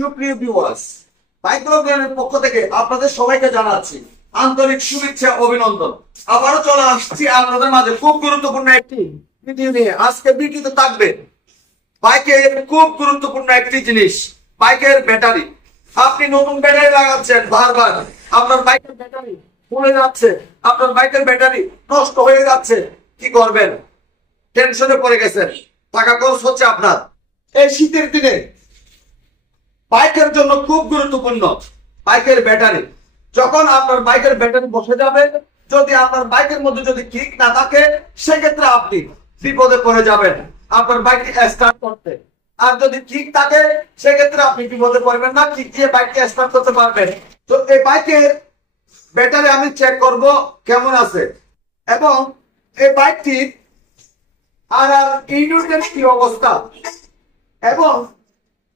সুপ্রিয় ভিউয়ার্স, মাইক্রোগ্রামের পক্ষ থেকে আপনাদের সবাইকে জানাচ্ছি আন্তরিক শুভেচ্ছা অভিনন্দন। আবারও চলে আসছি আপনাদের মাঝে খুব গুরুত্বপূর্ণ একটি ভিডিও নিয়ে। আজকে ভিডিওতে থাকবে বাইকের খুব গুরুত্বপূর্ণ একটি জিনিস, বাইকের ব্যাটারি। আপনি নতুন ব্যাটারি লাগাচ্ছেন, বারবার আপনার বাইকের ব্যাটারি ফুলে যাচ্ছে, আপনার বাইকের ব্যাটারি নষ্ট হয়ে যাচ্ছে, কি করবেন? টেনশনে পড়ে গেছেন, টাকা খরচ হচ্ছে আপনার। এই শীতের দিনে বাইকের জন্য খুব গুরুত্বপূর্ণ বাইকের ব্যাটারি। যখন আপনার বাইকের ব্যাটারি বসে যাবে, যদি আপনার বাইকের মধ্যে যদি কিক না থাকে, সেক্ষেত্রে আপনি বিপদে পড়ে যাবেন আপনার বাইকটি স্টার্ট করতে। আর যদি কিক থাকে, সেক্ষেত্রে আপনি বিপদে পড়বেন না, কিক দিয়ে বাইকটি স্টার্ট করতে পারবেন। তো এই বাইকের ব্যাটারি আমি চেক করব কেমন আছে, এবং এই বাইকটির আর ইউনিটের কি অবস্থা, এবং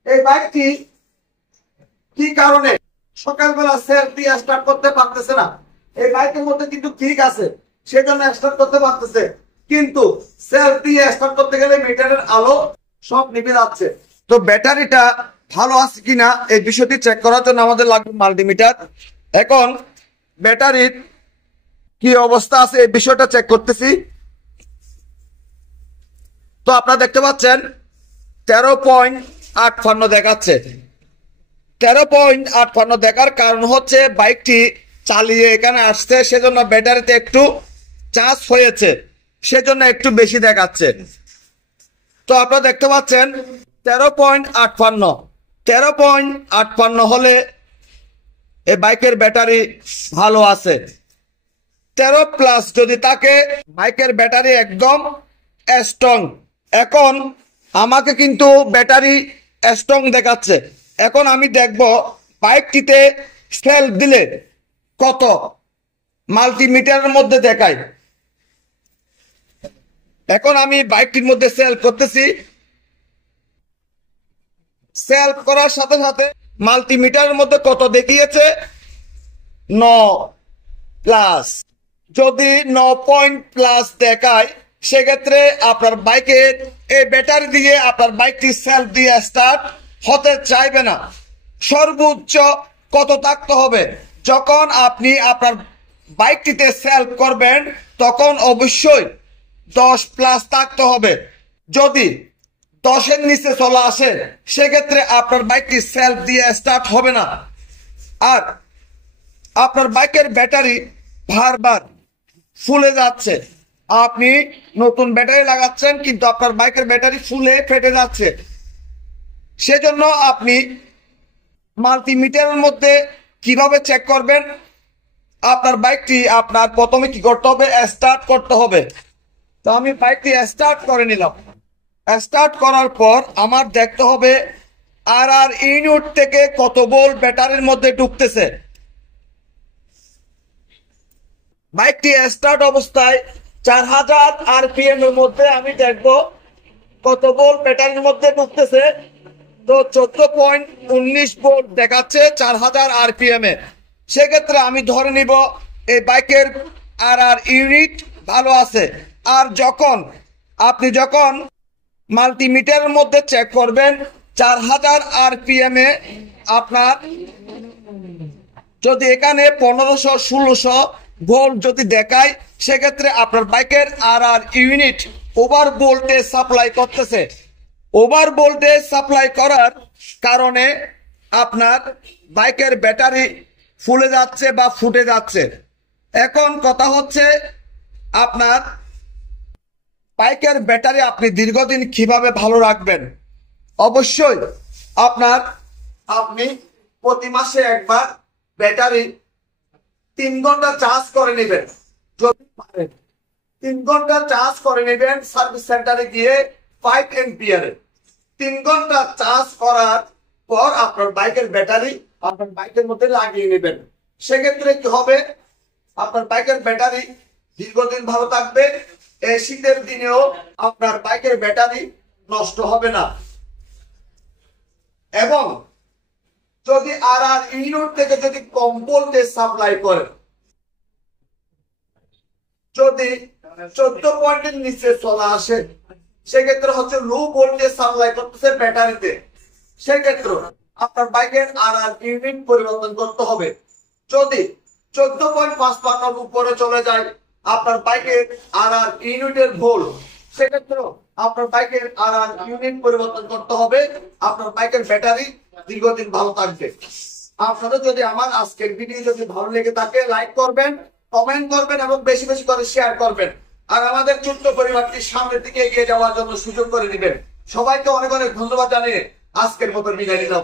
এই বাইকটি কি কারণে সকালবেলা সেলফ দিয়ে স্টার্ট করতে পারতেছে না। এই বাইকের মধ্যে কিন্তু কিক আছে, সেজন্য স্টার্ট করতে পারতেছে, কিন্তু সেলফ দিয়ে স্টার্ট করতে গেলে মিটারের আলো সব নিভে যাচ্ছে। তো ব্যাটারিটা ভালো আছে কিনা এই বিষয়টি চেক করার জন্য আমাদের লাগবে মাল্টিমিটার। এখন ব্যাটারির কি অবস্থা আছে এই বিষয়টা চেক করতেছি। তো আপনারা দেখতে পাচ্ছেন 13.58 দেখাচ্ছে। 13.58 দেখার কারণ হচ্ছে বাইকটি চালিয়ে এখানে আসছে, সেজন্য ব্যাটারিতে একটু চার্জ হয়েছে, সেজন্য একটু বেশি দেখাচ্ছে। তো আপনারা দেখতে পাচ্ছেন 13.58। 13.58 হলে এই বাইকের ব্যাটারি ভালো আছে। 13+ যদি থাকে, বাইকের ব্যাটারি একদম স্ট্রং। এখন আমাকে কিন্তু ব্যাটারি স্ট্রং দেখাচ্ছে। এখন আমি দেখব বাইকটিতে সেলফ দিলে কত মাল্টিমিটারের মধ্যে দেখায়। এখন আমি বাইকটির মধ্যে সেলফ করতেছি। সেলফ করার সাথে সাথে মাল্টিমিটারের মধ্যে কত দেখিয়েছে? 9+। যদি 9+ দেখায়, সেক্ষেত্রে আপনার বাইকের এই ব্যাটারি দিয়ে আপনার বাইকটি সেলফ দিয়ে স্টার্ট হতে চাইবে না। সর্বোচ্চ কত থাকতে হবে? যখন আপনি আপনার বাইকটিতে সেলফ করবেন, তখন অবশ্যই 10+ থাকতে হবে। যদি 10-এর নিচে চলে আসে, সেক্ষেত্রে আপনার বাইকটি সেলফ দিয়ে স্টার্ট হবে না। আর আপনার বাইকের ব্যাটারি বারবার ফুলে যাচ্ছে, আপনি নতুন ব্যাটারি লাগাচ্ছেন কিন্তু আপনার বাইকের ব্যাটারি ফুলে ফেটে যাচ্ছে, সেজন্য আপনি মাল্টিমিটারের মধ্যে কিভাবে চেক করবেন? আপনার বাইকটি আপনার প্রথমে কি করতে হবে? স্টার্ট করতে হবে। তো আমি বাইকটি স্টার্ট করে নিলাম। স্টার্ট করার পর আমার দেখতে হবে আর ইউনিট থেকে কত ভোল্ট ব্যাটারির মধ্যে ঢুকতেছে। বাইকটি স্টার্ট অবস্থায় 4000 RPM এর মধ্যে আমি দেখব কত ভোল্ট ব্যাটারির মধ্যে ঢুকতেছে। তো 14.19 ভোল্ট দেখাচ্ছে 4000 RPM এ। সেক্ষেত্রে আমি ধরে নিব এই বাইকের আর ইউনিট ভালো আছে। আর আপনি যখন মাল্টিমিটারের মধ্যে চেক করবেন 4000 RPM এ, আপনার যদি এখানে 1500-1600 ভোল্ট যদি দেখায়, সেক্ষেত্রে আপনার বাইকের আর ইউনিট ওভার ভোল্টেজ সাপ্লাই করতেছে। ওভার ভোল্টেজ সাপ্লাই করার কারণে আপনার বাইকের ব্যাটারি ফুলে যাচ্ছে বা ফুটে যাচ্ছে। এখন কথা হচ্ছে, আপনার বাইকের ব্যাটারি আপনি দীর্ঘদিন কিভাবে ভালো রাখবেন? অবশ্যই আপনি প্রতি মাসে একবার ব্যাটারি 3 ঘন্টা চার্জ করে নেবেন। যদি পারেন 3 ঘন্টা চার্জ করে নেবেন সার্ভিস সেন্টারে গিয়ে 5 এম্পিয়ারে। 3 ঘন্টা চার্জ করার পর আপনার বাইকের ব্যাটারি আপনার বাইকের মধ্যে লাগিয়ে নেবেন। সেক্ষেত্রে কি হবে? আপনার বাইকের ব্যাটারি দীর্ঘদিন ভালো থাকবে। এই শীতের দিনেও আপনার বাইকের ব্যাটারি নষ্ট হবে না। এবং যদি আর ইউনিট থেকে যদি কম ভোল্টেজ সাপ্লাই করে, যদি 14 পয়েন্টের নিচে চলে আসে, সেক্ষেত্রে হচ্ছে লো ভোল্টেজ সাপ্লাই করতেছে ব্যাটারিতে, সেক্ষেত্রে আপনার বাইকের আর ইউনিট পরিবর্তন করতে হবে। যদি 14.55 উপরে চলে যায় আপনার বাইকের আর ইউনিটের ভুল, সেক্ষেত্রে আপনার বাইকের আর ইউনিট পরিবর্তন করতে হবে। আপনার বাইকের ব্যাটারি দীর্ঘদিন ভালো থাকবে। আপনাদের যদি আমার আজকের ভিডিও যদি ভালো লেগে থাকে, লাইক করবেন, কমেন্ট করবেন এবং বেশি বেশি করে শেয়ার করবেন। আর আমাদের ছোট্ট পরিবারটি সামনের দিকে এগিয়ে যাওয়ার জন্য সুযোগ করে দিবেন। সবাইকে অনেক অনেক ধন্যবাদ জানিয়ে আজকের মতো বিদায় নিলাম।